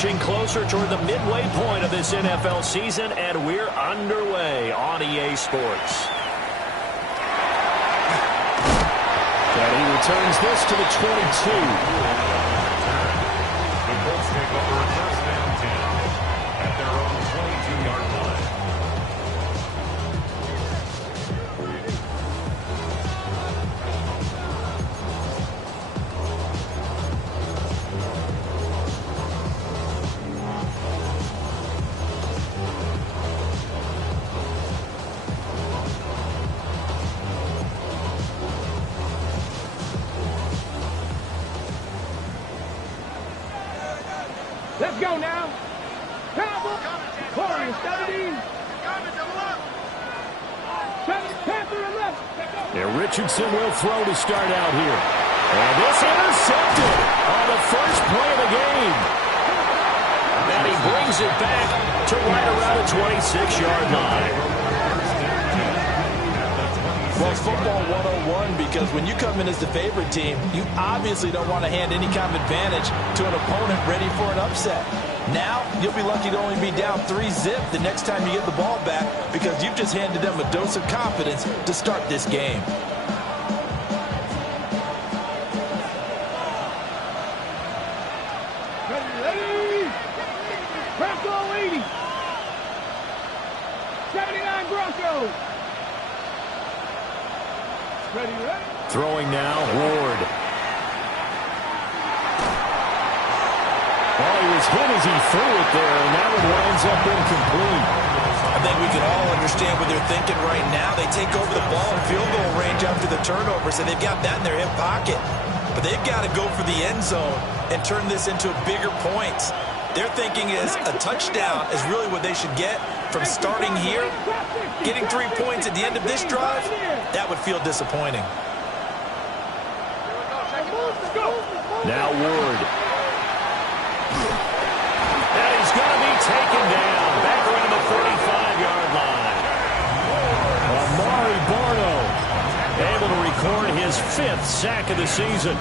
inching closer toward the midway point of this NFL season, and we're underway on EA Sports. And he returns this to the 22. The Colts take over first and 10 at their own 22-yard line. Let's go now. Cowboys. Corner 17. Panther and left. Yeah, Richardson will throw to start out here. And this intercepted on the first play of the game. And he brings it back to right around the 26-yard line. Well, it's football 101 because when you come in as the favorite team, you obviously don't want to hand any kind of advantage to an opponent ready for an upset. Now, you'll be lucky to only be down 3-zip the next time you get the ball back because you've just handed them a dose of confidence to start this game. Ready. Bronco 80. 79 Broncos. Ready. Throwing now, Ward. Well, he was hit as he threw it there, and that one winds up incomplete. I think we can all understand what they're thinking right now. They take over the ball in field goal range after the turnover, so they've got that in their hip pocket. But they've got to go for the end zone and turn this into bigger points. Their thinking is a touchdown is really what they should get from starting here. Getting 3 points at the end of this drive, that would feel disappointing. Now Ward. And he's going to be taken down back around the 35-yard line. Amari Barno able to record his 5th sack of the season.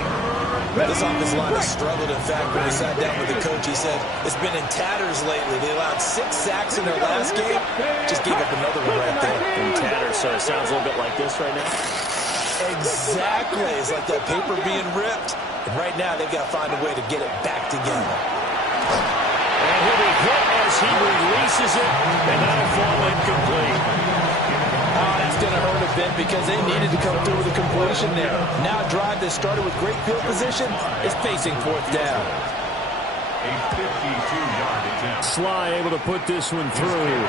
This offensive line has struggled. In fact, when he sat down with the coach, he said it's been in tatters lately. They allowed 6 sacks in their last game. Just gave up another one right there. In tatters, so it sounds a little bit like this right now. Exactly. It's like that paper being ripped. And right now, they've got to find a way to get it back together. And he'll be hit as he releases it, and that'll fall incomplete. Oh, that's going to hurt a bit because they needed to come through with a completion there. Now a drive that started with great field position is facing 4th down. A 52-yard attempt. Sly able to put this one through.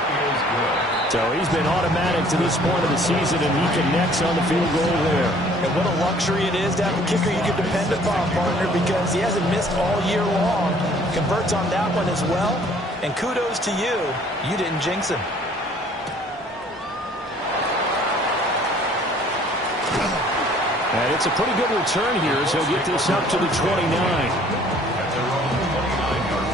So he's been automatic to this point of the season, and he connects on the field goal there. And what a luxury it is to have a kicker you can depend upon, partner, because he hasn't missed all year long. Converts on that one as well. And kudos to you. You didn't jinx him. And it's a pretty good return here as he'll get this up to the 29. At their own 29-yard line.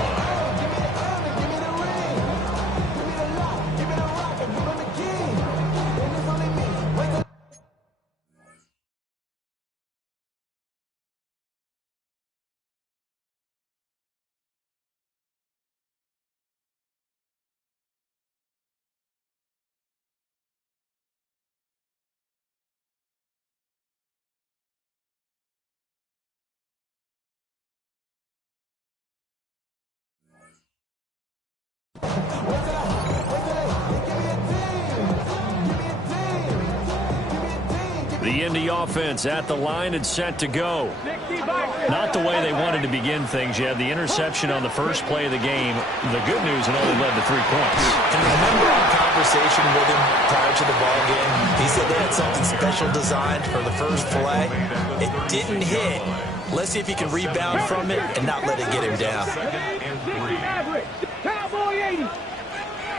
The Indy offense at the line and set to go. Not the way they wanted to begin things. You had the interception on the first play of the game. The good news, it only led to 3 points. And remember our conversation with him prior to the ball game? He said they had something special designed for the first play. It didn't hit. Let's see if he can rebound from it and not let it get him down. Cowboy 80.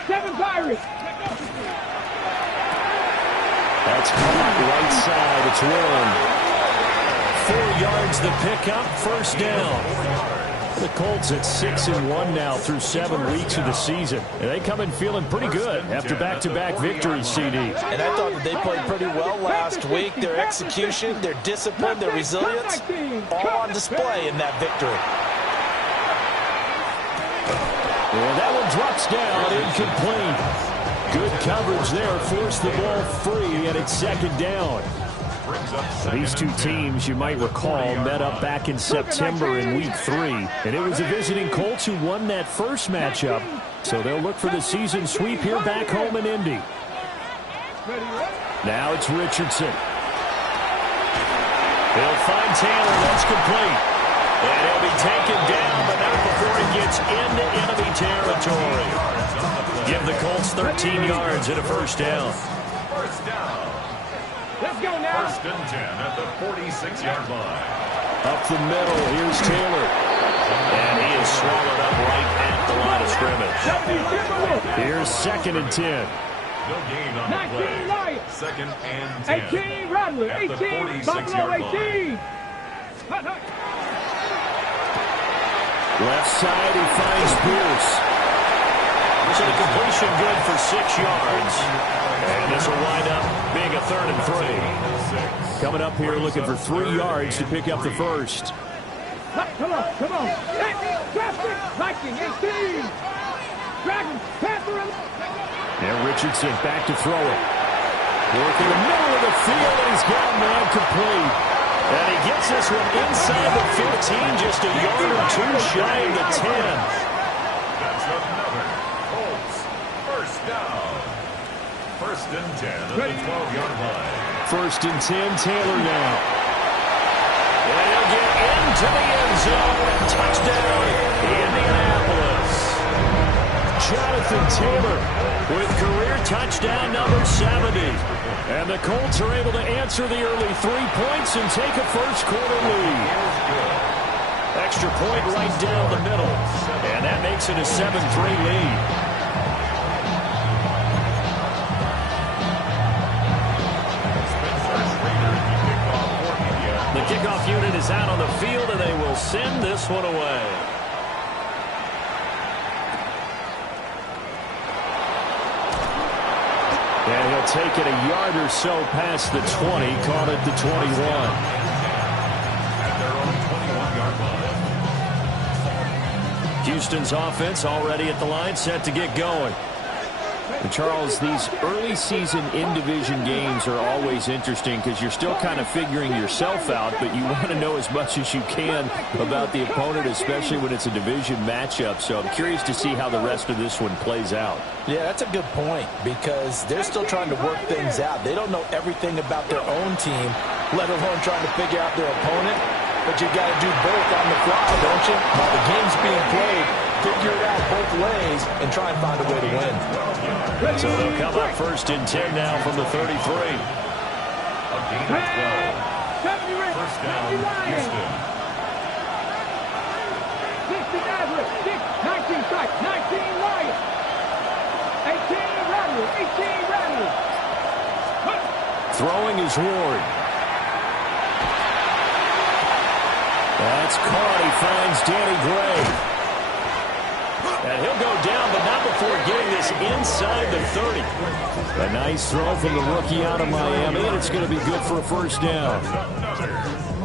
7 Pirates. That's caught right side. It's Warren. 4 yards the pickup, first down. The Colts at 6-1 now through 7 weeks of the season. And they come in feeling pretty good after back-to-back victories, CD. And I thought that they played pretty well last week. Their execution, their discipline, their resilience, all on display in that victory. And that one drops down, incomplete. Good coverage there, forced the ball free, and it's second down. These two teams, you might recall, met up back in September in Week 3, and it was the visiting Colts who won that first matchup, so they'll look for the season sweep here back home in Indy. Now it's Richardson. He'll find Taylor, that's complete. And he'll be taken down, but not before he gets into enemy territory. Give the Colts 13 yards and a first down. First down. Let's go now. First and 10 at the 46-yard line. Up the middle, here's Taylor. And he is swallowed up right at the line of scrimmage. Here's second and 10. No gain on the play. Second and 10. 18, Rattler. At the 18, Buffalo 18. Left side, he finds Pierce. So the completion good for 6 yards. And this will wind up being a 3rd and 3. Coming up here looking for 3 yards to pick up the first. Come on, come on. Traffic, Viking, 18. Dragon, Panther. And Richardson back to throw it. Working the middle of the field, and he's got man complete. And he gets this one inside the 15, just a yard or two shy of the 10. That's another Colts first down. First and 10 at the 12-yard line. First and 10, Taylor now. And he'll get into the end zone and touchdown, Indianapolis. Jonathan Taylor with career touchdown number 70. And the Colts are able to answer the early 3 points and take a first-quarter lead. Extra point right down the middle. And that makes it a 7-3 lead. The kickoff unit is out on the field, and they will send this one away. And he'll take it a yard or so past the 20, caught at the 21. At their own 21-yard line. Houston's offense already at the line, set to get going. And Charles, these early season in-division games are always interesting because you're still kind of figuring yourself out, but you want to know as much as you can about the opponent, especially when it's a division matchup. So I'm curious to see how the rest of this one plays out. Yeah, that's a good point because they're still trying to work things out. They don't know everything about their own team, let alone trying to figure out their opponent. But you got to do both on the fly, don't you? While the game's being played, figure it out both ways and try and find a way to win. So they'll come up first and 10 now from the 33. A gain of 12. First down, Houston. 60 Nazareth, 19 strike, 19 Lions. 18 Rattler, 18 Rattler. Throwing is Ward. That's caught. He finds Danny Gray. And he'll go down, but not before getting this inside the 30. A nice throw from the rookie out of Miami, and it's going to be good for a first down.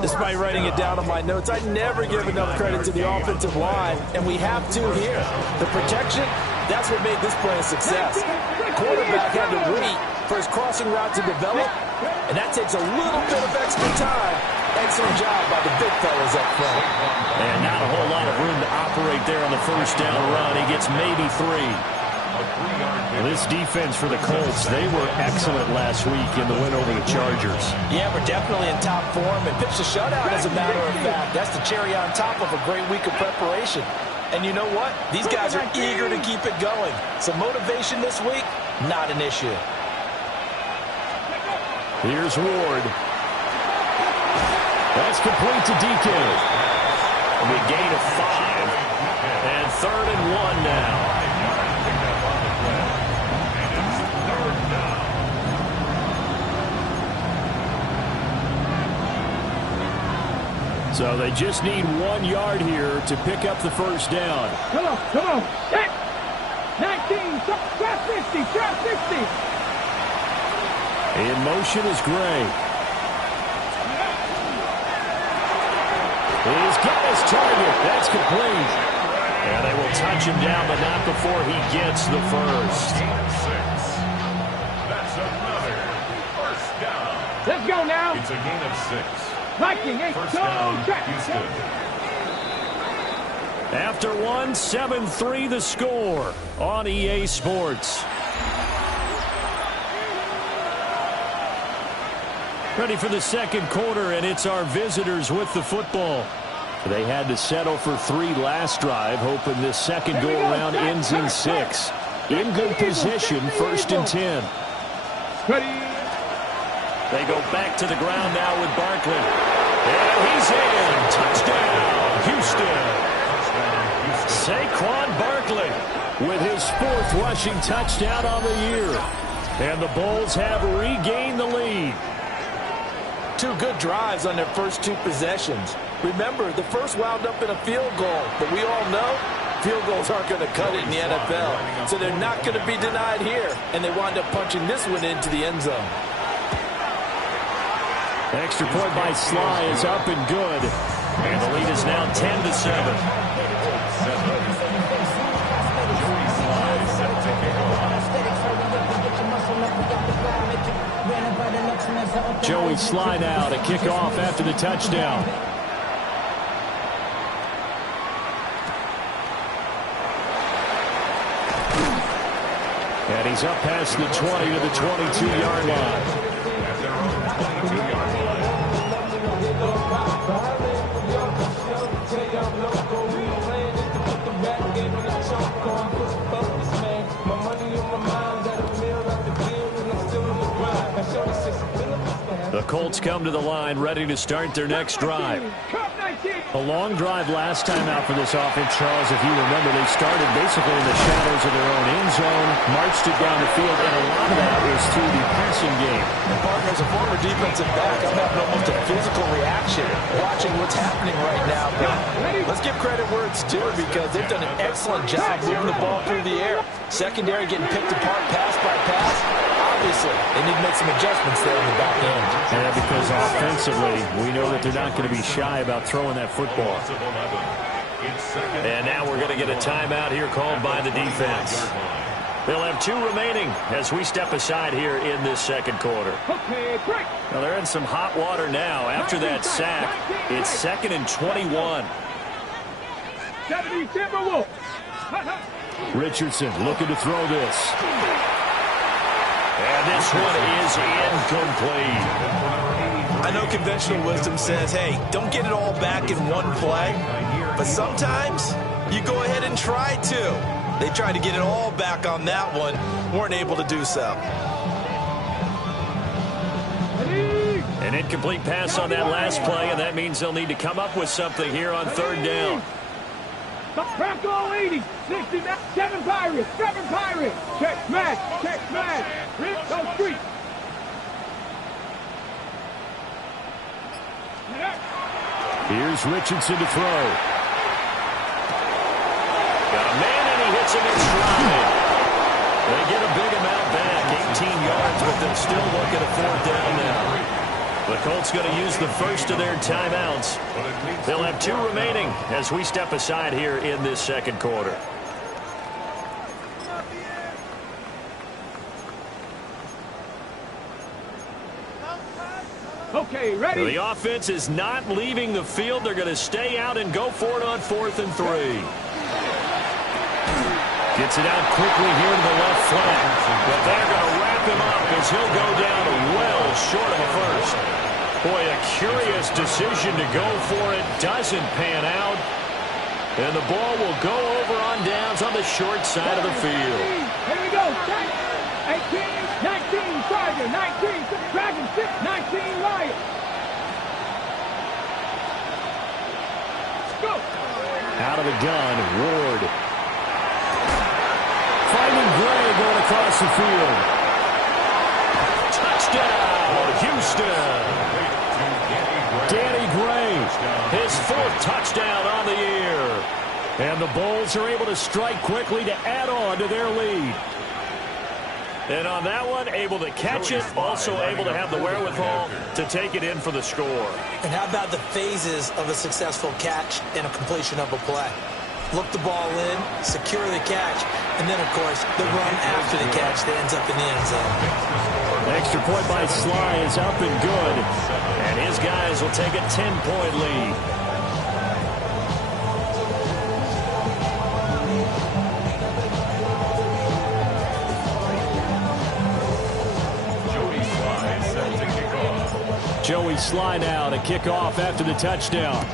Despite writing it down on my notes, I never give enough credit to the offensive line, and we have to here. The protection, that's what made this play a success. Quarterback had to wait for his crossing route to develop, and that takes a little bit of extra time. Excellent job by the big fellas up front. And not a whole lot of room to operate there on the first down run. He gets maybe 3. This defense for the Colts, they were excellent last week in the win over the Chargers. Yeah, we're definitely in top form and pitched a shutout, as a matter of fact. That's the cherry on top of a great week of preparation. And you know what? These guys are eager to keep it going. So motivation this week, not an issue. Here's Ward. That's complete to DK. We gain of 5. And 3rd and 1 now. So they just need 1 yard here to pick up the first down. Come on, come on. 19, trap 50, trap 50. In motion is Gray. He's got his target. That's complete. And they will touch him down, but not before he gets the first. That's another first down. Let's go now. It's a gain of 6. Viking, First down, Houston. After one, 7-3 the score on EA Sports. Ready for the second quarter, and it's our visitors with the football. They had to settle for 3 last drive, hoping this second go-around ends in 6. In good position, 1st and 10. Ready. They go back to the ground now with Barkley. And he's in. Touchdown, Houston. Saquon Barkley with his 4th rushing touchdown on the year. And the Bulls have regained the lead. 2 good drives on their first 2 possessions. Remember, the first wound up in a field goal, but we all know field goals aren't going to cut it in the NFL. So they're not going to be denied here, and they wind up punching this one into the end zone. Extra point by Sly is up and good. And the lead is now 10-7. Joey Sly now to kick off after the touchdown. And he's up past the 20 to the 22-yard line. The Colts come to the line ready to start their next drive. A long drive last time out for this offense, Charles. If you remember, they started basically in the shadows of their own end zone, marched it down the field, and a lot of that was through the passing game. And partner, as a former defensive back, I'm having almost a physical reaction watching what's happening right now. But let's give credit where it's due, because they've done an excellent job moving the ball through the air. Secondary getting picked apart pass by pass. Obviously, they need to make some adjustments there on the back end. Yeah, because offensively, we know that they're not going to be shy about throwing that football. And now we're going to get a timeout here called by the defense. They'll have 2 remaining as we step aside here in this second quarter. Now they're in some hot water now after that sack. It's 2nd and 21. Richardson looking to throw this. And this one is incomplete. I know conventional wisdom says, hey, don't get it all back in one play. But sometimes you go ahead and try to. They tried to get it all back on that one. Weren't able to do so. An incomplete pass on that last play, and that means they'll need to come up with something here on 3rd down. Crackle 80, 69, 7 Pirates, 7 Pirates. Check smash, Rip, go street. Here's Richardson to throw. Got a man, and he hits him in stride. They get a big amount back, 18 yards, but they're still looking at 4th down now. The Colts going to use the first of their timeouts. They'll have 2 remaining as we step aside here in this second quarter. Okay, ready? The offense is not leaving the field. They're going to stay out and go for it on 4th and 3. Gets it out quickly here to the left flank. But they're going to wrap him up as he'll go down well short of a first. Boy, a curious decision to go for it. Doesn't pan out. And the ball will go over on downs on the short side of the field. Here we go. 18, 19, Tiger, 19, Dragon 6, 19, Lion. Go. Out of the gun, Ward. Finding Gray going across the field. Touchdown, Houston. Danny Gray, his 4th touchdown on the year. And the Bulls are able to strike quickly to add on to their lead. And on that one, able to catch it, also able to have the wherewithal to take it in for the score. And how about the phases of a successful catch and a completion of a play? look the ball in, secure the catch, and then, of course, the run after the catch that ends up in the end zone. Extra point by Sly is up and good. And his guys will take a 10-point lead. Joey Sly now to kick off after the touchdown.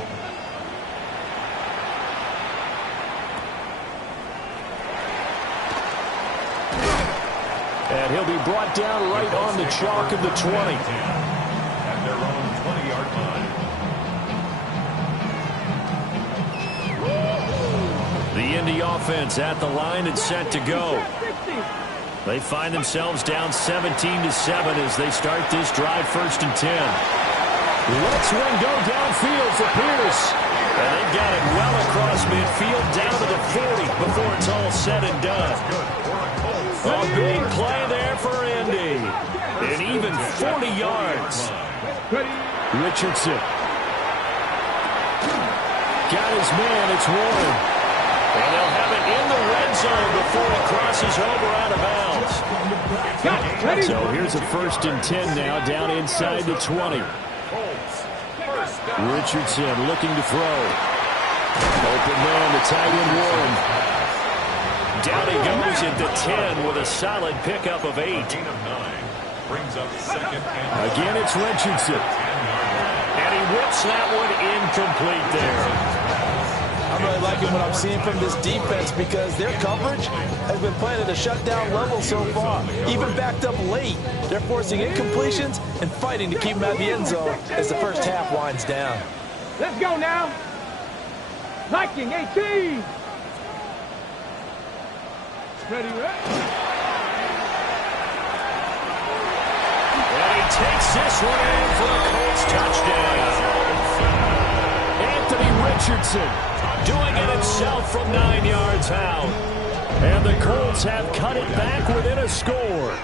And he'll be brought down right on the chalk of the 20. At their own 20-yard line. The Indy offense at the line and set to go. They find themselves down 17-7 as they start this drive, 1st and 10. Let's one go downfield for Pierce. And they've got it well across midfield down to the 40 before it's all said and done. A big play there for Indy. And even 40 yards. Richardson. Got his man, it's Warren. And they'll have it in the red zone before he crosses over out of bounds. So here's a 1st and 10 now, down inside the 20. Richardson looking to throw. Open man, the tight end Warren. Down he goes into 10 with a solid pickup of 8. Again, it's Richardson. And he whips that one incomplete there. I'm really liking what I'm seeing from this defense because their coverage has been playing at a shutdown level so far. Even backed up late, they're forcing incompletions and fighting to keep them out of the end zone as the first half winds down. Let's go now. Viking 18. Ready, And he takes this one in for a Colts touchdown. Anthony Richardson doing it himself from 9 yards out. And the Colts have cut it back within a score.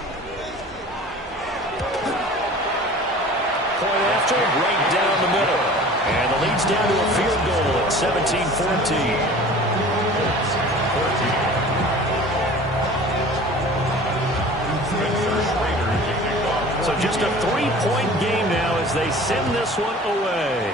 Point after, right down the middle. And the lead's down to a field goal at 17-14. So just a 3-point game now as they send this one away.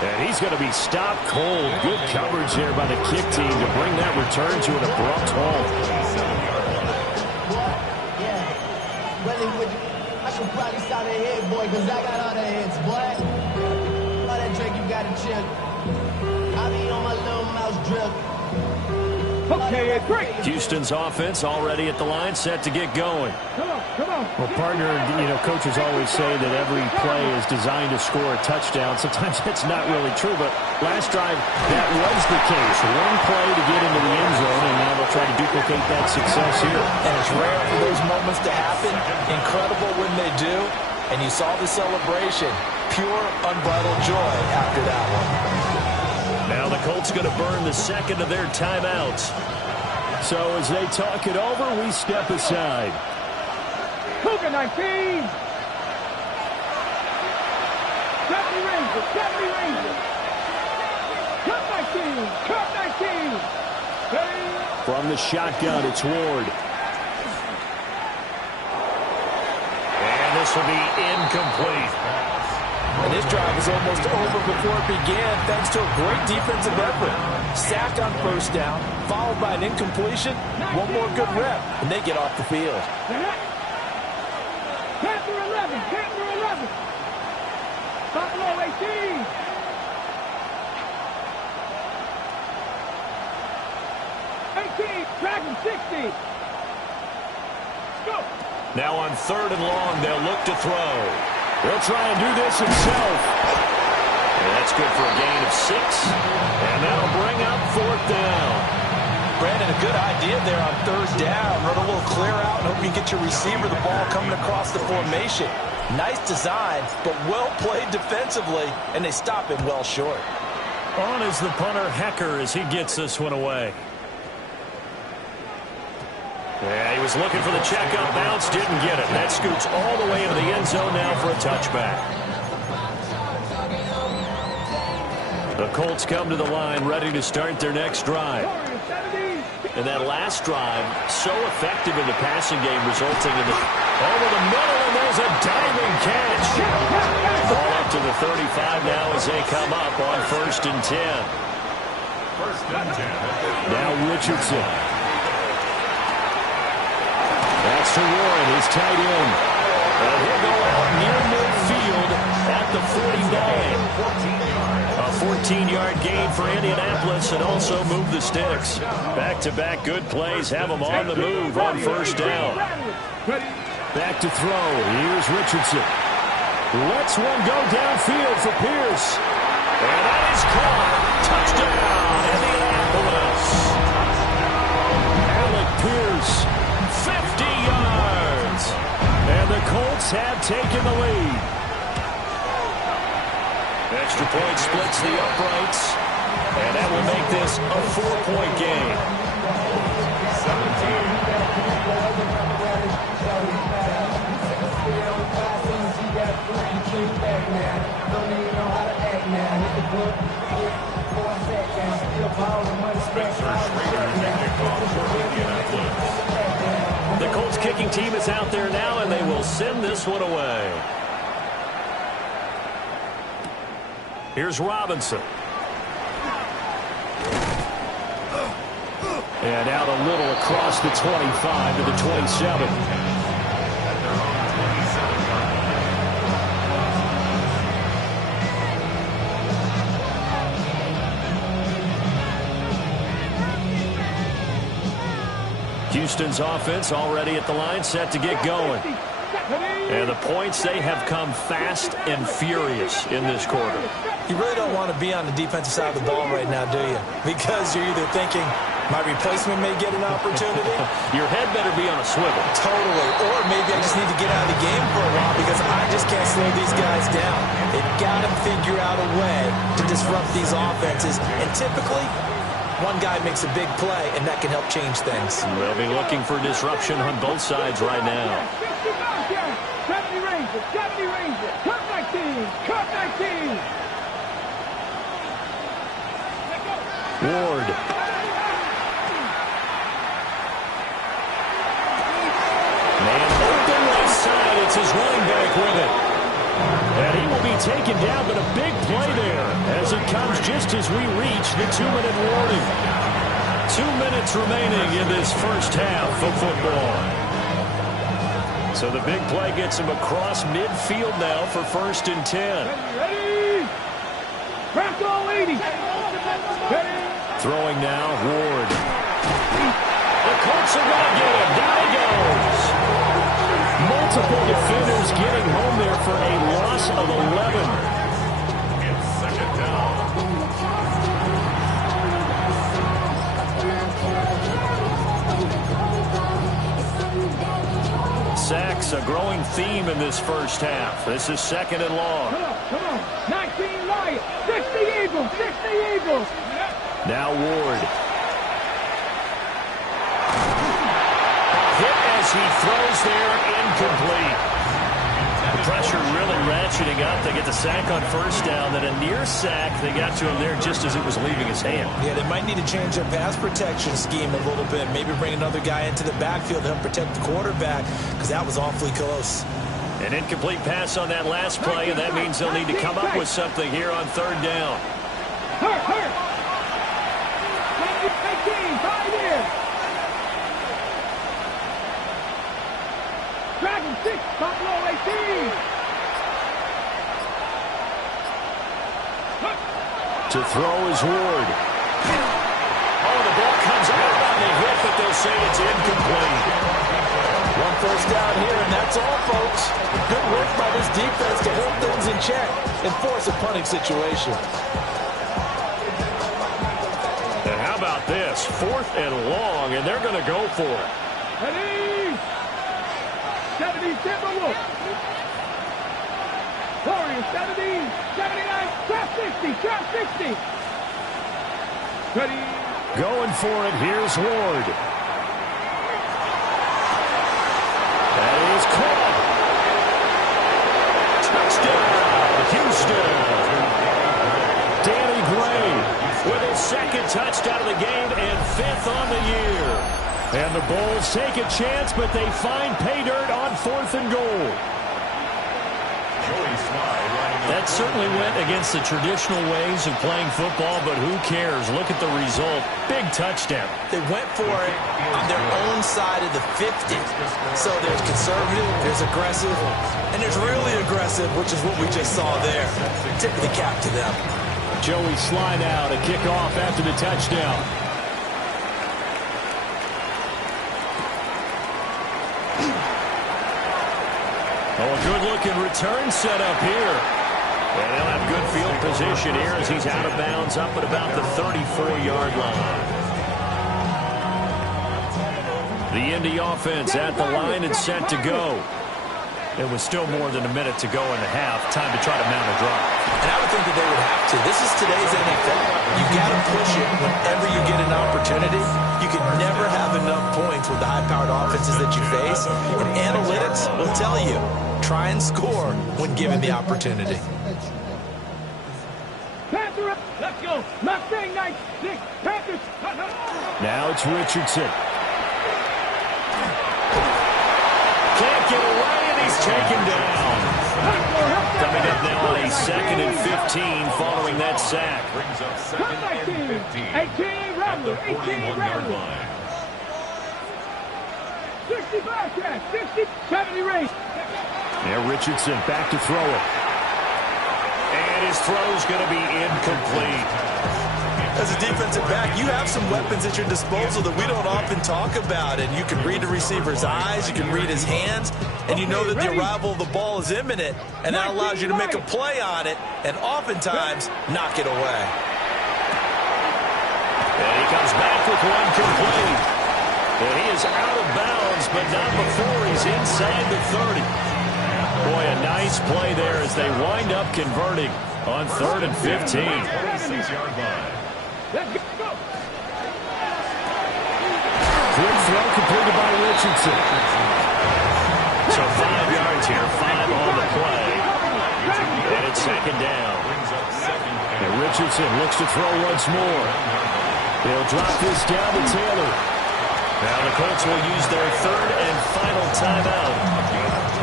And he's going to be stopped cold. Good coverage there by the kick team to bring that return to an abrupt halt. I should probably stop that head, boy, because I got all the hits, boy. All that drink, you got to chill. I be on my little mouse drip. Okay, great. Houston's offense already at the line, set to get going. Come on, come on. Well, partner, coaches always say that every play is designed to score a touchdown. Sometimes that's not really true, but last drive, that was the case. One play to get into the end zone, and now they'll try to duplicate that success here. And it's rare for those moments to happen. Incredible when they do. And you saw the celebration. Pure, unbridled joy after that one. Now the Colts going to burn the second of their timeouts. So as they talk it over, we step aside. Cougar 19. 70 Rangers, 70 Rangers. Cup 19, Cup 19. From the shotgun, it's Ward. And this will be incomplete. And this drive is almost over before it began thanks to a great defensive effort. Sack on 1st down, followed by an incompletion. One more good rep, and they get off the field. Panther 11, Panther 11. Buffalo 18. Dragon 60. Go. Now on 3rd and long, they'll look to throw. He'll try and do this himself. And that's good for a gain of 6. And that'll bring up 4th down. Brandon, a good idea there on 3rd down. Run a little clear out and hope you get your receiver the ball coming across the formation. Nice design, but well played defensively, and they stop him well short. On is the punter, Hecker, as he gets this one away. Yeah, he was looking for the checkup bounce, didn't get it. That scoots all the way into the end zone now for a touchback. The Colts come to the line ready to start their next drive. And that last drive, so effective in the passing game, resulting in the over the middle, and there's a diving catch. Ball up to the 35 now as they come up on 1st and 10. 1st and 10. Now Richardson. That's to Warren, his tight end. And he'll go out near midfield at the 49. A 14-yard gain for Indianapolis and also move the sticks. Back-to-back good plays have them on the move on 1st down. Back to throw. Here's Richardson. Lets one go downfield for Pierce. And that is caught. Touchdown, Indianapolis. Alec Pierce, 50 yards. And the Colts have taken the lead. Extra point splits the uprights, and that will make this a 4-point game. 17. The Colts kicking team is out there now, and they will send this one away. Here's Robinson. And out a little across the 25 to the 27. Houston's offense already at the line, set to get going. And the points, they have come fast and furious in this quarter. You really don't want to be on the defensive side of the ball right now, do you? Because you're either thinking, my replacement may get an opportunity. Your head better be on a swivel. Totally. Or maybe I just need to get out of the game for a while because I just can't slow these guys down. They've got to figure out a way to disrupt these offenses. And typically, one guy makes a big play, and that can help change things. They'll be looking for disruption on both sides right now. 70 Rangers, 70 Rangers, cut 19, cut 19. Ward. Man open left side. It's his running back with it. And he will be taken down, but a big play there as it comes just as we reach the 2-minute warning. 2 minutes remaining in this first half of football. So the big play gets him across midfield now for 1st and 10. Ready? Crack all 80. Ready? Throwing now, Ward. The Colts are going to get him. Down he goes. Multiple defenders getting home there for a loss of 11. It's 2nd down. Sacks, a growing theme in this first half. This is 2nd and long. Come on. 19 Lions, 60 Eagles, 60 Eagles. Now Ward. Hit as he throws there, incomplete. The pressure really ratcheting up. They get the sack on 1st down, then a near sack. They got to him there just as it was leaving his hand. Yeah, they might need to change their pass protection scheme a little bit. Maybe bring another guy into the backfield to help protect the quarterback because that was awfully close. An incomplete pass on that last play, and that means they'll need to come up with something here on 3rd down. Hurt. 19, 5 here. Dragon 6, Buffalo 18. To throw is Ward. Oh, the ball comes out on the hit, but they'll say it's incomplete. 1 first down here, and that's all, folks. Good work by this defense to hold things in check and force a punting situation. And how about this? 4th and long, and they're going to go for it. Ready? 70 Timberwolves. Warriors 70, 79, drop 60, drop 60. Ready? Going for it. Here's Ward. That is caught. Touchdown, Houston. Danny Gray second touchdown of the game and 5th on the year. And the Bulls take a chance, but they find pay dirt on 4th and goal. That certainly went against the traditional ways of playing football, but who cares? Look at the result. Big touchdown. They went for it on their own side of the 50. So there's conservative, there's aggressive, and there's really aggressive, which is what we just saw there. Tip of the cap to them. Joey slide out, a kickoff after the touchdown. Oh, a good-looking return set up here. And they'll have good field position here as he's out of bounds up at about the 34-yard line. The Indy offense at the line and set to go. It was still more than a minute to go in the half. Time to try to mount a drive. And I would think that they would have to. This is today's NFL. You got to push it whenever you get an opportunity. You can never have enough points with the high-powered offenses that you face. And analytics will tell you, try and score when given the opportunity. Let's go. Mustang 96. Panthers. Now it's Richardson. Can't get away, and he's taken down. Coming up now on a 2nd and 15 following that sack. Brings up 2nd and 15. 18 Rattler. 18 Rattler. 65 catch. 60. 70 race. Now Richardson back to throw it. And his throw's going to be incomplete. As a defensive back, you have some weapons at your disposal that we don't often talk about. And you can read the receiver's eyes, you can read his hands, and you know that the arrival of the ball is imminent. And that allows you to make a play on it and oftentimes knock it away. And he comes back with one complete. And he is out of bounds, but not before he's inside the 30. Boy, a nice play there as they wind up converting on 3rd and 15. 26-yard line. Let's go. Quick throw completed by Richardson. So 5 yards here, 5 on the play. And it's 2nd down. And Richardson looks to throw once more. They'll drop this down to Taylor. Now the Colts will use their 3rd and final timeout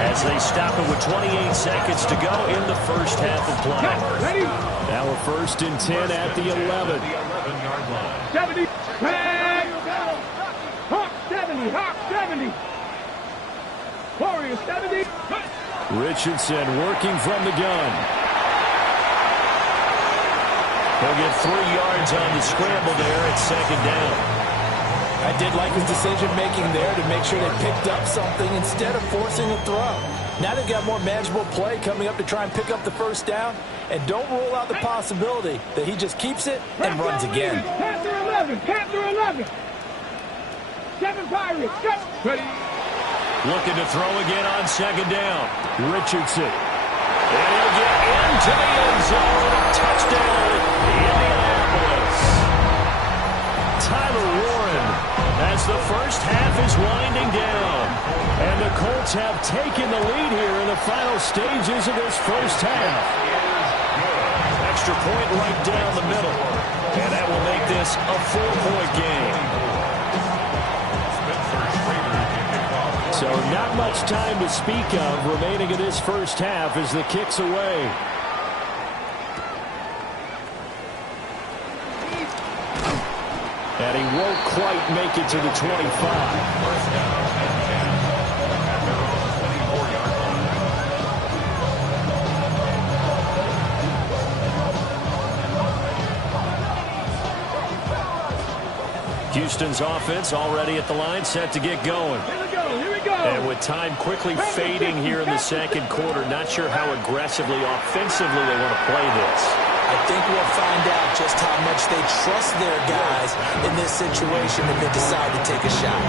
as they stop it with 28 seconds to go in the first half of play. Now we're 1st and 10 at the 11. 70. Hawk 70. Hawk 70. Warrior 70. Richardson working from the gun. He'll get 3 yards on the scramble there at 2nd down. I did like his decision-making there to make sure they picked up something instead of forcing a throw. Now they've got more manageable play coming up to try and pick up the 1st down. And don't rule out the possibility that he just keeps it and runs again. Panther 11. Panther 11. 7 Pirates. Go. Ready. Looking to throw again on 2nd down. Richardson. And he'll get into the end zone. Touchdown, Indianapolis. Tyler Warren as the first half is winding down. And the Colts have taken the lead here in the final stages of this first half. Extra point right down the middle. And that will make this a 4-point game. So not much time to speak of remaining in this first half as the kick's away. And he won't quite make it to the 25. First down and 10 at their own 24-yard line. Houston's offense already at the line, set to get going. Here we go. Here we go. And with time quickly fading here in the 2nd quarter, not sure how aggressively, offensively they want to play this. I think we'll find out just how much they trust their guys in this situation if they decide to take a shot.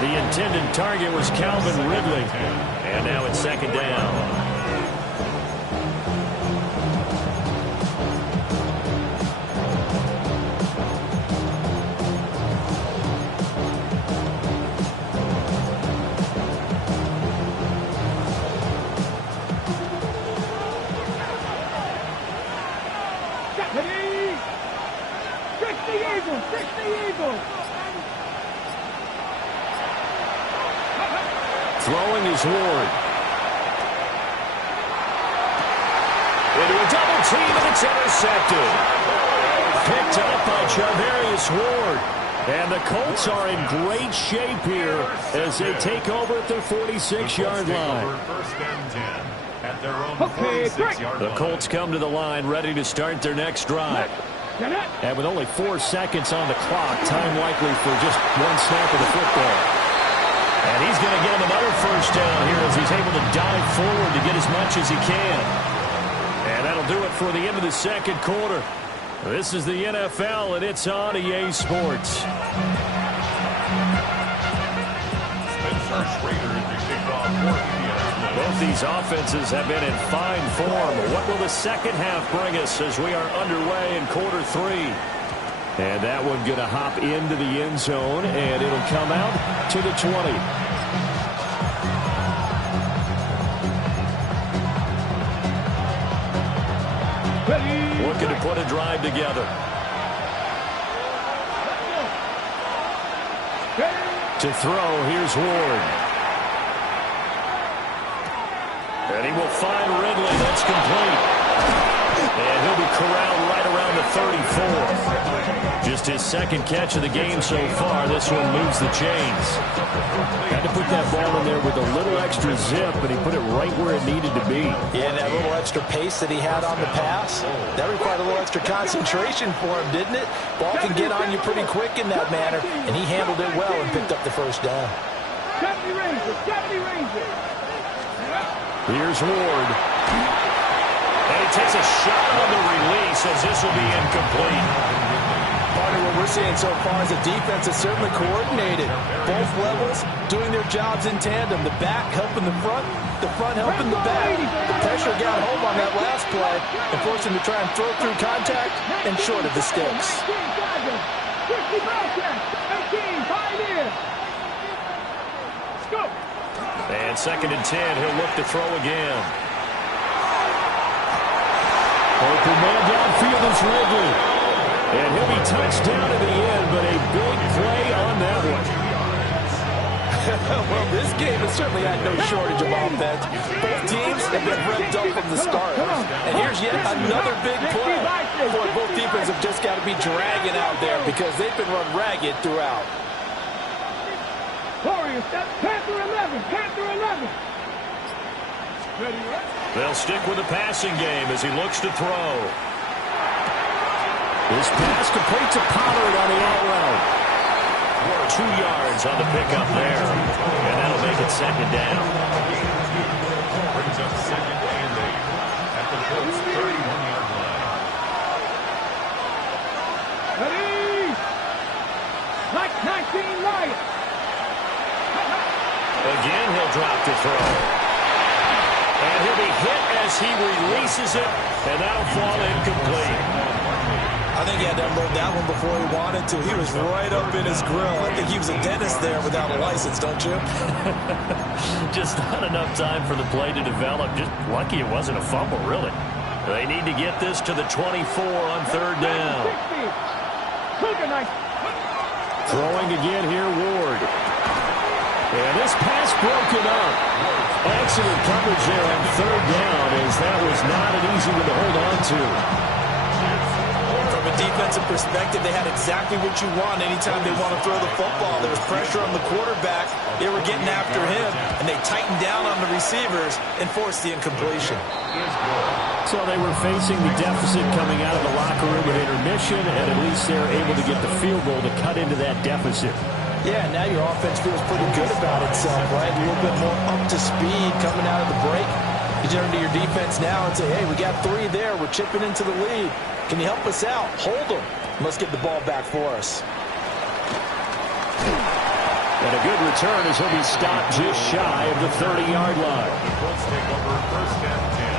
The intended target was Calvin Ridley. And now it's 2nd down. Throwing is Ward. Into a double team, and it's intercepted. Picked up by Charvarius Ward. And the Colts are in great shape here as they take over at their 46-yard line. First and 10 at their own 46-yard line. The Colts come to the line ready to start their next drive. And with only 4 seconds on the clock, time likely for just one snap of the football. And he's going to get him another first down here as he's able to dive forward to get as much as he can. And that'll do it for the end of the second quarter. This is the NFL, and it's on EA Sports. Both these offenses have been in fine form. What will the second half bring us as we are underway in quarter 3? And that one going to hop into the end zone, and it'll come out to the 20. Looking to put a drive together. To throw, here's Ward. And he will find Ridley. That's complete. And he'll be corralled right around the 34. Just his second catch of the game so far. This one moves the chains. Had to put that ball in there with a little extra zip, but he put it right where it needed to be. Yeah, and that little extra pace that he had on the pass, that required a little extra concentration for him, didn't it? Ball can get on you pretty quick in that manner, and he handled it well and picked up the first down. 70 Rangers. Here's Ward. And he takes a shot on the release as this will be incomplete. Partner, what we're seeing so far is the defense is certainly coordinated. Both levels doing their jobs in tandem. The back helping the front helping the back. The pressure got home on that last play and forced him to try and throw through contact and short of the sticks. And second and 10, he'll look to throw again. Open man downfield is Ridley. And he'll be touched down in the end, but a big play on that one. Well, this game has certainly had no shortage of offense. Both teams have been revved up from the start. And here's yet another big play. Boy, both defenses have just got to be dragging out there because they've been run ragged throughout. Warriors, Panther 11. They'll stick with the passing game as he looks to throw. This pass complete to Pollard on the out route. 2 yards on the pickup there. And that'll make it second down. Brings up second and 8 at the Colts' 31-yard line. Ready? Like 19 right. Again, he'll drop to throw. And he'll be hit as he releases it, and that'll fall incomplete. I think he had to unload that one before he wanted to. He was right up in his grill. I think he was a dentist there without a license, don't you? Just not enough time for the play to develop. Just lucky it wasn't a fumble, really. They need to get this to the 24 on third down. Throwing again here, Ward. And this pass broken up. Excellent coverage there on third down, as that was not an easy one to hold on to. From a defensive perspective, they had exactly what you want anytime they want to throw the football. There was pressure on the quarterback. They were getting after him, and they tightened down on the receivers and forced the incompletion. So they were facing the deficit coming out of the locker room at intermission, and at least they're able to get the field goal to cut into that deficit. Yeah, now your offense feels pretty good about itself, right? A little bit more up to speed coming out of the break. You turn to your defense now and say, hey, we got 3 there. We're chipping into the lead. Can you help us out? Hold them. Let's get the ball back for us. And a good return as he'll be stopped just shy of the 30-yard line. The Colts take over first and 10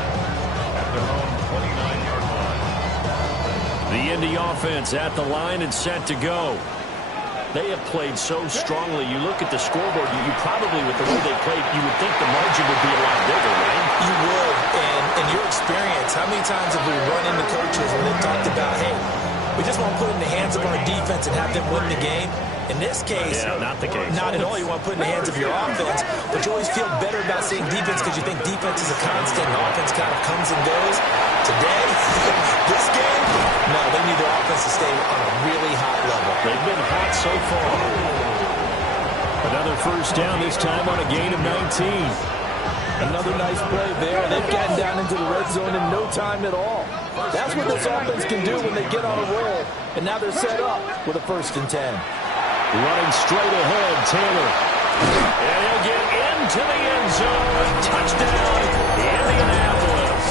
at their own 29-yard line. The Indy offense at the line and set to go. They have played so strongly. You look at the scoreboard, you probably, with the way they played, you would think the margin would be a lot bigger, right? You would. And in your experience, how many times have we run into coaches when they've talked about, hey, We just want to put it in the hands of our defense and have them win the game. In this case, not the case. Not at all. You want to put it in the hands of your offense, but you always feel better about seeing defense because you think defense is a constant and offense kind of comes and goes. Today, this game, no, they need their offense to stay on a really high level. They've been hot so far. Another first down, this time on a gain of 19. Another nice play there. They've gotten down into the red zone in no time at all. That's what this offense can do when they get on a roll. And now they're set up with a 1st and 10. Running straight ahead, Taylor. And he'll get into the end zone. Touchdown, Indianapolis.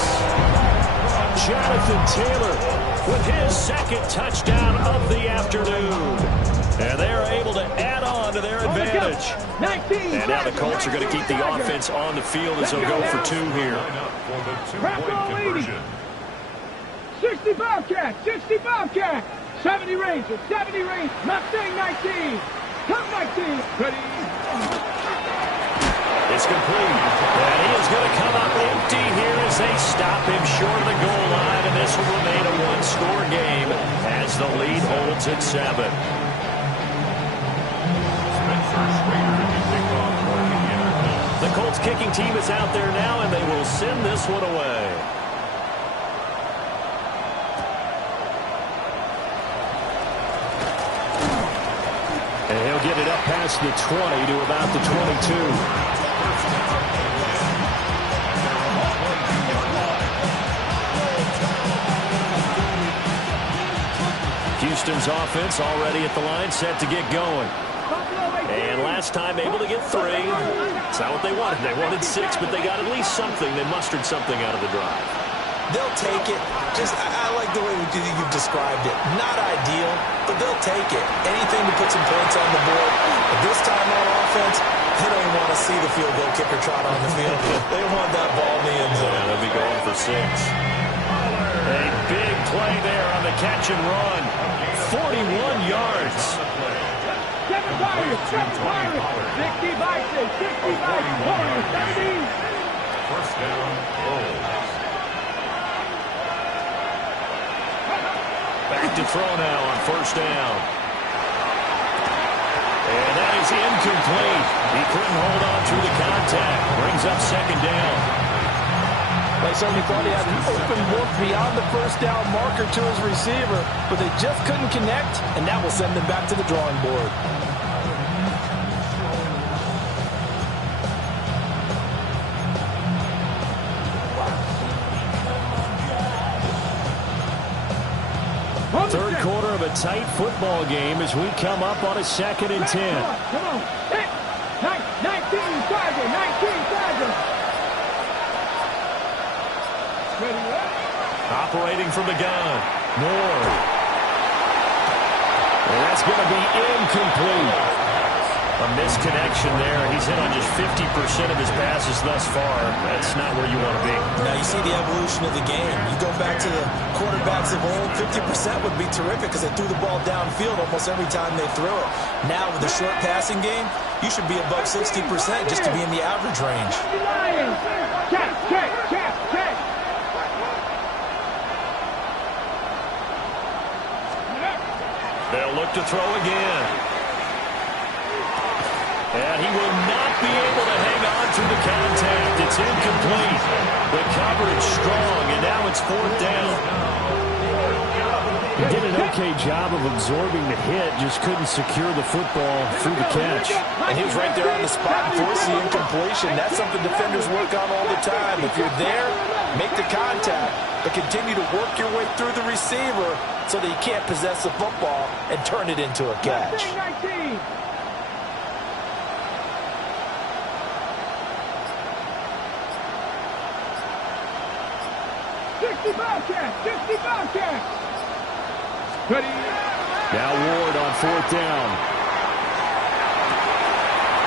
Jonathan Taylor with his 2nd touchdown of the afternoon. And they're able to add on to their advantage. And now the Colts are going to keep the offense on the field as they'll go for 2 here. 65 cat, 65 cat. 70 Rangers, 70 Rangers. Mustang 19. Come 19. Ready. It's complete. And he is going to come up empty here as they stop him short of the goal line. And this will remain a 1-score game as the lead holds at 7. The Colts kicking team is out there now, and they will send this one away. And he'll get it up past the 20 to about the 22. Houston's offense already at the line, set to get going. And last time able to get 3. It's not what they wanted. They wanted 6, but they got at least something. They mustered something out of the drive. They'll take it. I like the way you've described it. Not ideal, but they'll take it. Anything to put some points on the board. But this time on offense, they don't want to see the field goal kicker trot on the field. They want that ball in the end zone. Yeah, they'll be going for 6. A big play there on the catch and run. 41 yards. 7 Pirates, 7 Pirates. 60 Vikings, 60 Vikings, 70. First down, Colts. Back to throw now on 1st down. And that is incomplete. He couldn't hold on through the contact. Brings up 2nd down. They certainly thought he had an open look beyond the 1st down marker to his receiver, but they just couldn't connect, and that will send them back to the drawing board. Third quarter of a tight football game as we come up on a 2nd and 10. Come on. 19 Tiger, 19 Tiger. Operating from the gun. Moore. And that's going to be incomplete. A misconnection there. He's hit on just 50% of his passes thus far. That's not where you want to be. Now you see the evolution of the game. You go back to the quarterbacks of old, 50% would be terrific because they threw the ball downfield almost every time they threw it. Now with the short passing game, you should be above 60% just to be in the average range. Check. They'll look to throw again. And he will not be able to hang on through the contact. It's incomplete. The coverage strong, and now it's 4th down. He did an okay job of absorbing the hit, just couldn't secure the football through the catch. And he was right there on the spot and forced the incompletion. That's something defenders work on all the time. If you're there, make the contact, but continue to work your way through the receiver so that you can't possess the football and turn it into a catch. 19. Ready. Now Ward on 4th down.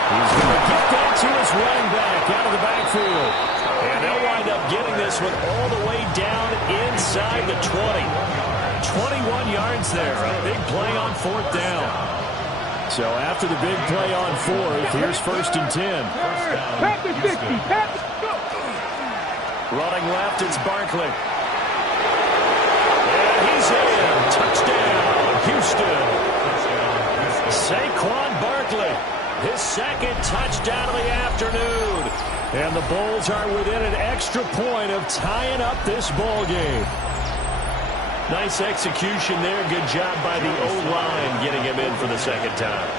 He's going to get that to his running back out of the backfield. And they'll wind up getting this one all the way down inside the 20. 21 yards there. A big play on 4th down. So after the big play on 4th, here's 1st and 10. Running left, it's Barkley. And he's in. Touchdown, Houston. Saquon Barkley, his second touchdown of the afternoon. And the Bulls are within an extra point of tying up this ball game. Nice execution there. Good job by the O-line getting him in for the second time.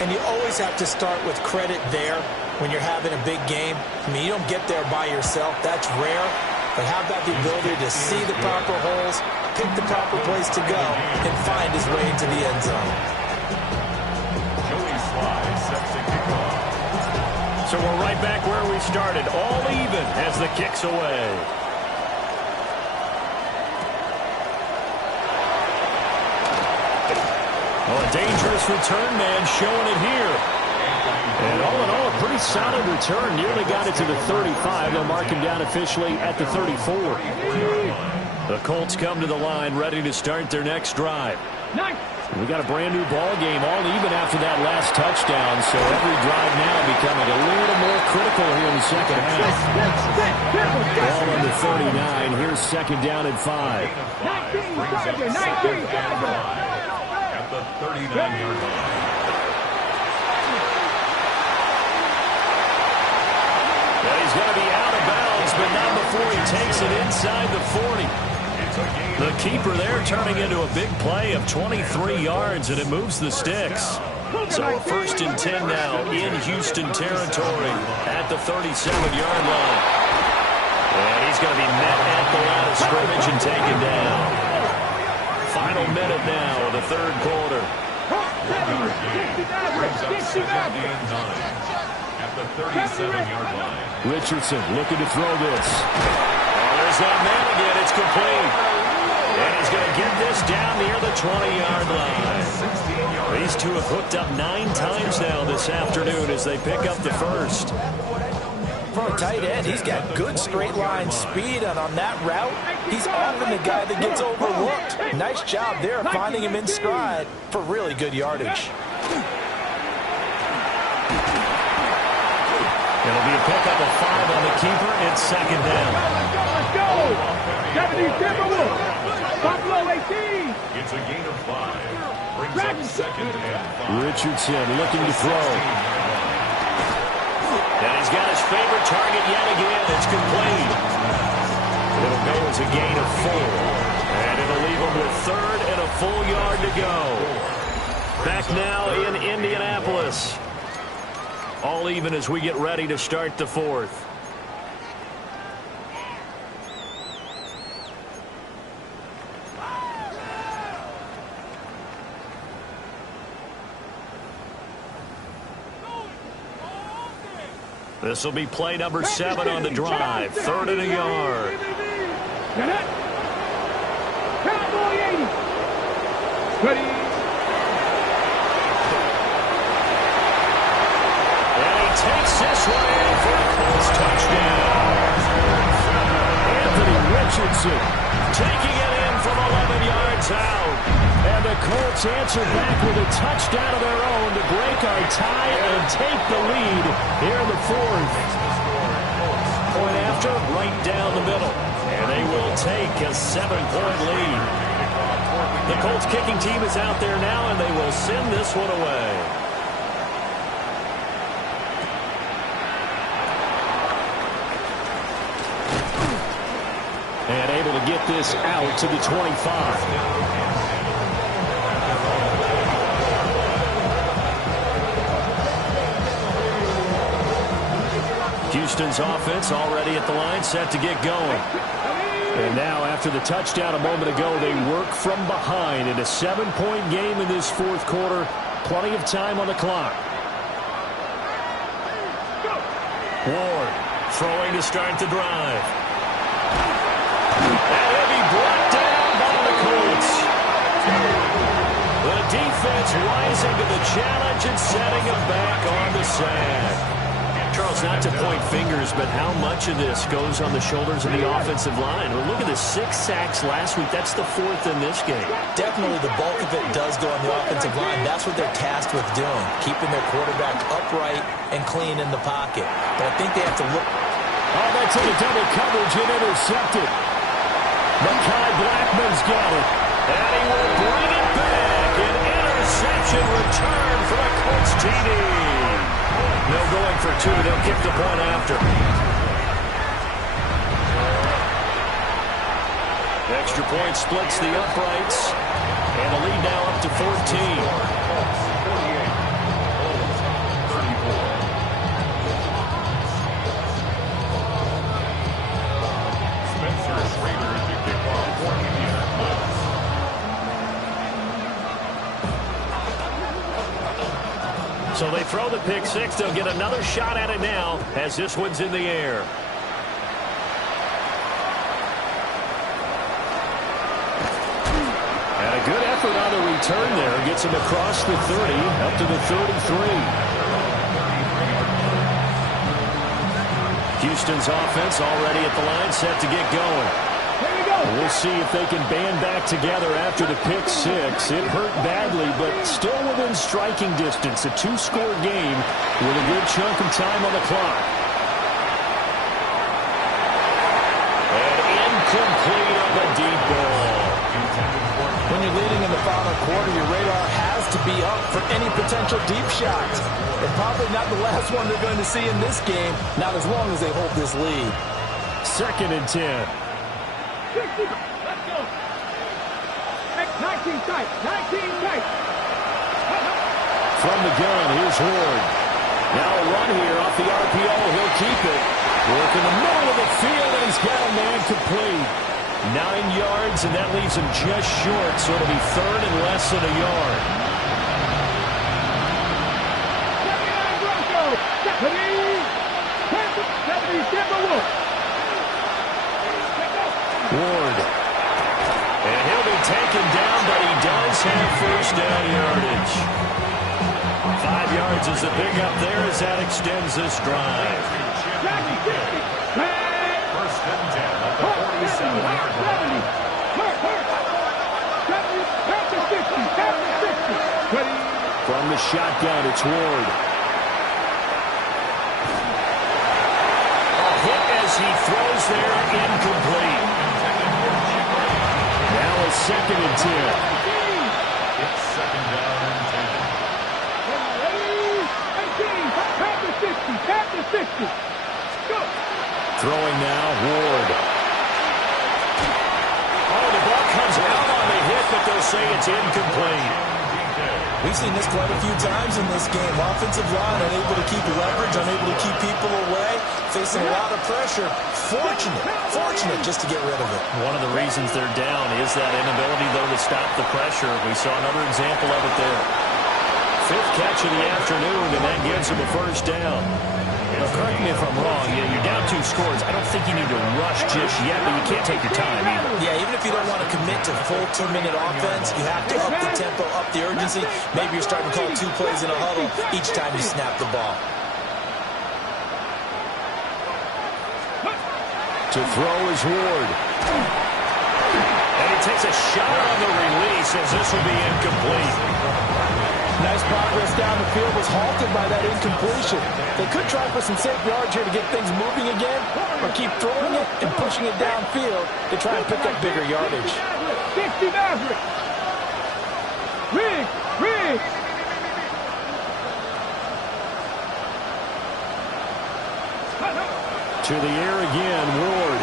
And you always have to start with credit there when you're having a big game. I mean, you don't get there by yourself. That's rare. But how about the ability to see the proper holes, pick the proper place to go, and find his way into the end zone. Joey Sly sets the kickoff. So we're right back where we started. All even as the kick's away. Oh, a dangerous return man showing it here. And all in all, a pretty solid return. Nearly got it to the 35. They'll mark him down officially at the 34. The Colts come to the line, ready to start their next drive. We got a brand new ball game, all even after that last touchdown. So every drive now becoming a little more critical here in the second half. Ball on the 39. Here's second down and 5. 19 at the 39-yard line. He's going to be out of bounds, but not before he takes it inside the 40. The keeper there turning into a big play of 23 yards, and it moves the sticks. So first and 10 now in Houston territory at the 37-yard line. And he's going to be met at the line of scrimmage and taken down. Final minute now of the third quarter. At the 37-yard line. Richardson looking to throw this. Oh, there's that man again. It's complete. And he's going to get this down near the 20-yard line. These two have hooked up 9 times now this afternoon as they pick up the first. For a tight end, he's got good straight line speed, and on that route, he's often the guy that gets overlooked. Nice job there finding him in stride for really good yardage. It'll be a pickup of 5 on the keeper. It's second down. Let's go! 70 Timberwolves. Buffalo 18. It's a gain of 5. Brings up second and 5. Richardson looking to throw. And he's got his favorite target yet again. It's complete. It'll go as a gain of 4. And it'll leave him with third and a full yard to go. Back now in Indianapolis. All even as we get ready to start the fourth. This will be play number 7 on the drive. Third and a yard. Cowboy 80. Ready. Takes this one in for a Colts touchdown. Anthony Richardson taking it in from 11 yards out. And the Colts answer back with a touchdown of their own to break our tie and take the lead here in the fourth. Point after, right down the middle. And they will take a 7-point lead. The Colts kicking team is out there now, and they will send this one away. And able to get this out to the 25. Houston's offense already at the line, set to get going. And now, after the touchdown a moment ago, they work from behind in a 7-point game in this fourth quarter. Plenty of time on the clock. Ward throwing to start the drive. And he'll be brought down by the Colts. The defense rising to the challenge and setting him back on the sack. Charles, not to point fingers, but how much of this goes on the shoulders of the offensive line? Well, look at the 6 sacks last week. That's the 4th in this game. Definitely the bulk of it does go on the offensive line. That's what they're tasked with doing, keeping their quarterback upright and clean in the pocket. But I think they have to look. Oh, that's into double coverage and intercepted. Mekhi Blackman's got it. And he will bring it back. An interception return for a Colts TD. No going for two. They'll kick the point after. Extra point splits the uprights. And a lead now up to 14. So they throw the pick six. They'll get another shot at it now as this one's in the air. And a good effort on the return there. Gets him across the 30, up to the 33. Houston's offense already at the line, set to get going. We'll see if they can band back together after the pick six. It hurt badly, but still within striking distance. A two-score game with a good chunk of time on the clock. And incomplete on the deep ball. When you're leading in the final quarter, your radar has to be up for any potential deep shots. And probably not the last one they're going to see in this game, not as long as they hold this lead. 2nd and 10. 60. Let's go. 19 tight. 19 tight. From the gun, here's Ward. Now a run here off the RPO. He'll keep it. Work in the middle of the field, and he's got a man complete. 9 yards, and that leaves him just short, so it'll be 3rd and less than a yard. 79 Broncos. 70 Timberwolves. Ward. And he'll be taken down, but he does have first down yardage. 5 yards is the pickup there as that extends this drive. First and 10 at the 47-yard line. From the shotgun, it's Ward. A hit as he throws there, incomplete. Now a 2nd and 10. It's 2nd down and 10. Throwing now, Ward. Oh, the ball comes out on the hit, but they'll say it's incomplete. We've seen this quite a few times in this game. Offensive line unable to keep leverage, unable to keep people away, facing a lot of pressure. Fortunate just to get rid of it. One of the reasons they're down is that inability, though, to stop the pressure. We saw another example of it there. 5th catch of the afternoon, and that gives him a first down. Now, correct me if I'm wrong. You're down 2 scores. I don't think you need to rush just yet, but you can't take your time either. Yeah, even if you don't want to commit to full 2-minute offense, you have to up the tempo, up the urgency. Maybe you're starting to call 2 plays in a huddle each time you snap the ball. To throw is Ward. And he takes a shot on the release as this will be incomplete. Nice progress down the field was halted by that incompletion. They could try for some safe yards here to get things moving again, or keep throwing it and pushing it downfield to try and pick up bigger yardage. 60 Maverick. Riggs. To the air again, Ward.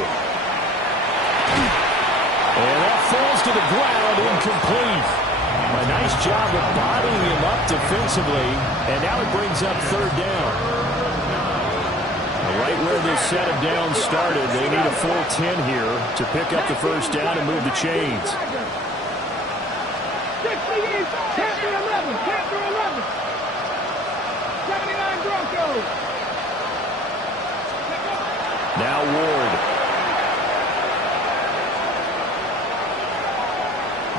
And that falls to the ground, incomplete. A nice job of bodying him up defensively, and now it brings up 3rd down. Right where this set of downs started, they need a full 10 here to pick up the first down and move the chains. 68, Panther 11, 79 Broncos. Now Ward.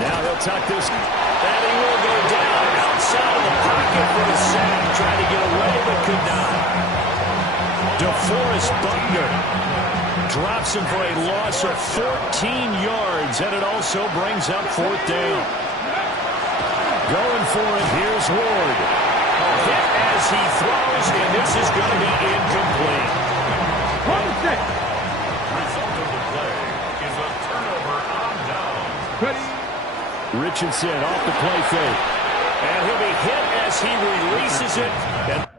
Now he'll tuck this, and he will go down outside of the pocket for the sack. Tried to get away, but could not. DeForest Buckner drops him for a loss of 14 yards, and it also brings up 4th down. Going for it, here's Ward. Hit as he throws, and this is going to be incomplete. Result of the play is a turnover on down. Ready? Richardson off the play fake. And he'll be hit as he releases it. And